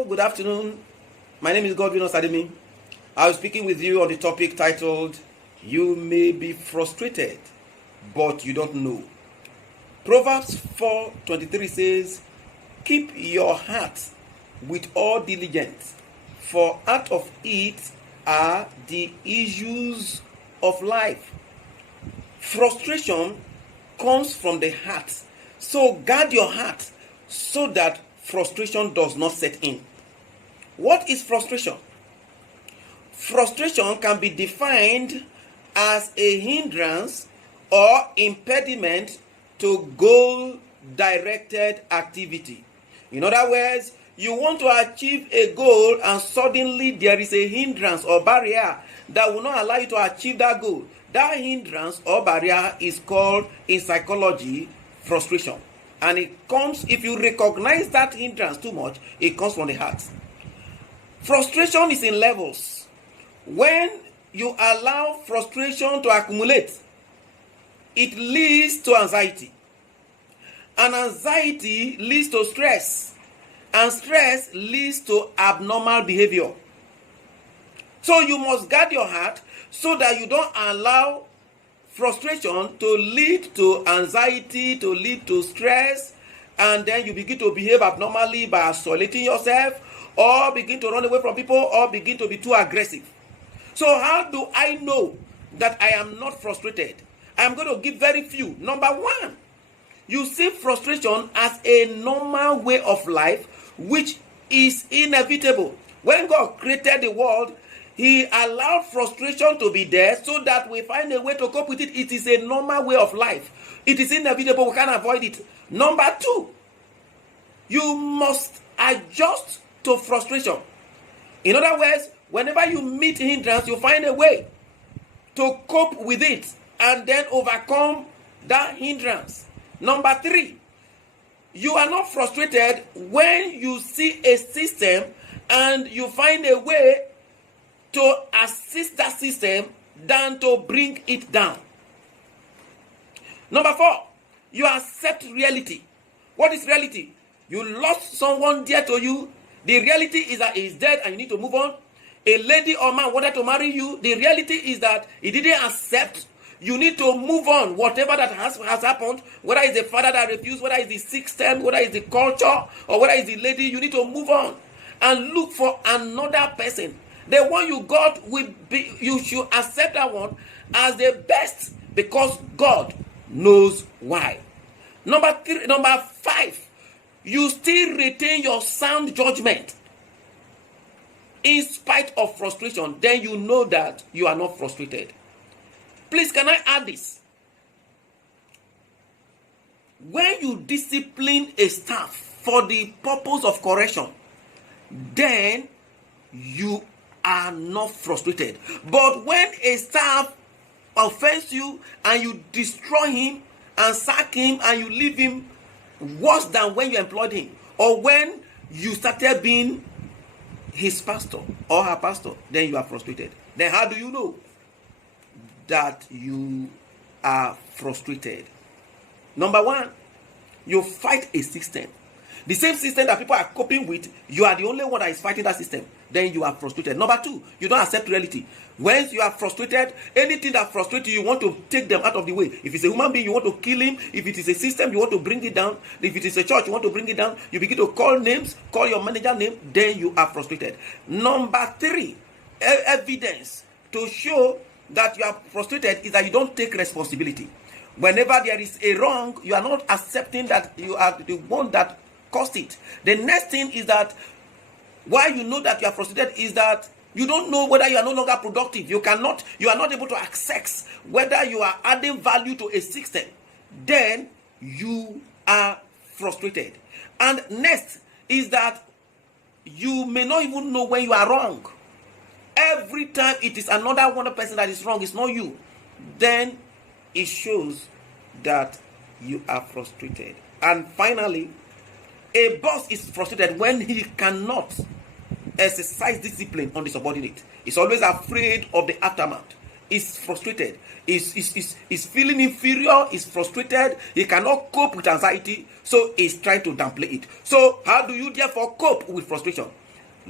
Hello, good afternoon. My name is Godwin Osademe. I'm speaking with you on the topic titled, You May Be Frustrated, But You Don't Know. Proverbs 4:23 says, Keep your heart with all diligence, for out of it are the issues of life. Frustration comes from the heart. So guard your heart so that frustration does not set in. What is frustration? Frustration can be defined as a hindrance or impediment to goal-directed activity. In other words, you want to achieve a goal and suddenly there is a hindrance or barrier that will not allow you to achieve that goal. That hindrance or barrier is called, in psychology, frustration. And it comes, if you recognize that hindrance too much, it comes from the heart. Frustration is in levels. When you allow frustration to accumulate, it leads to anxiety. And anxiety leads to stress. And stress leads to abnormal behavior. So you must guard your heart so that you don't allow frustration to lead to anxiety, to lead to stress, and then you begin to behave abnormally by isolating yourself, or begin to run away from people, or begin to be too aggressive. So how do I know that I am not frustrated? I'm going to give very few. Number one, you see frustration as a normal way of life, which is inevitable. When God created the world, He allowed frustration to be there so that we find a way to cope with it. It is a normal way of life. It is inevitable. We can't avoid it. Number two, you must adjust to frustration. In other words, whenever you meet hindrance, you find a way to cope with it and then overcome that hindrance. Number three, you are not frustrated when you see a system and you find a way to assist that system than to bring it down. Number four, you accept reality. What is reality? You lost someone dear to you. The reality is that he is dead and you need to move on. A lady or man wanted to marry you. The reality is that he didn't accept. You need to move on. Whatever that has happened, whether it's the father that refused, whether it's the system, whether it's the culture, or whether it's the lady, you need to move on and look for another person. The one you got will be, you should accept that one as the best because God knows why. Number five, you still retain your sound judgment in spite of frustration. Then you know that you are not frustrated. Please, can I add this? When you discipline a staff for the purpose of correction, then you are not frustrated. But when a staff offends you and you destroy him and sack him and you leave him worse than when you employed him, or when you started being his pastor or her pastor, then you are frustrated. Then how do you know that you are frustrated? Number one, you fight a system. The same system that people are coping with, you are the only one that is fighting that system. Then you are frustrated. Number two, you don't accept reality. When you are frustrated, anything that frustrates you, you want to take them out of the way. If it's a human being, you want to kill him. If it is a system, you want to bring it down. If it is a church, you want to bring it down. You begin to call names, call your manager name, then you are frustrated. Number three, evidence to show that you are frustrated is that you don't take responsibility. Whenever there is a wrong, you are not accepting that you are the one that caused it. The next thing is that why you know that you are frustrated is that you don't know whether you are no longer productive. You are not able to access whether you are adding value to a system. Then you are frustrated. And next is that you may not even know when you are wrong. Every time it is another one person that is wrong, it's not you. Then it shows that you are frustrated. And finally, a boss is frustrated when he cannot exercise discipline on the subordinate. He's always afraid of the aftermath. He's frustrated. He's feeling inferior. He's frustrated. He cannot cope with anxiety. So he's trying to downplay it. So how do you therefore cope with frustration?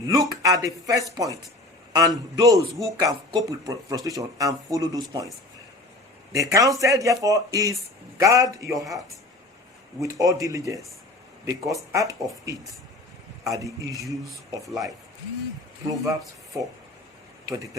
Look at the first point and those who can cope with frustration and follow those points. The counsel, therefore, is guard your heart with all diligence, because out of it are the issues of life. Proverbs 4:23.